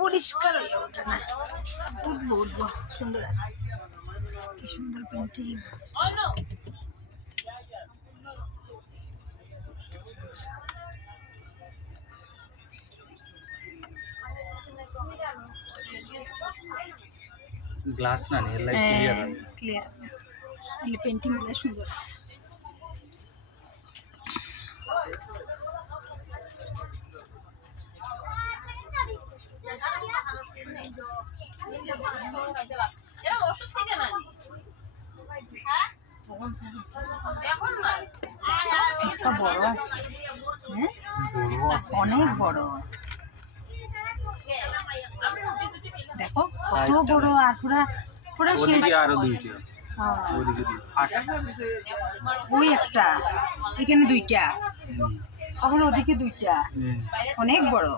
পরিষ্কার হয়ে ওঠে না। উঠবো উঠবো, সুন্দর আছে, কি সুন্দর পেন্টিং। গ্লাস না নিয়ে লাইট ক্লিয়ার হয়, ক্লিয়ার। এই পেন্টিং গুলো সুন্দর আছে। একটা বড় আছে, অনেক বড়, দেখো কত বড়। আর পুরা পুরা আরো দুইটা, ওই একটা, এখানে দুইটা, ওখানে ওদিকে দুইটা, অনেক বড়।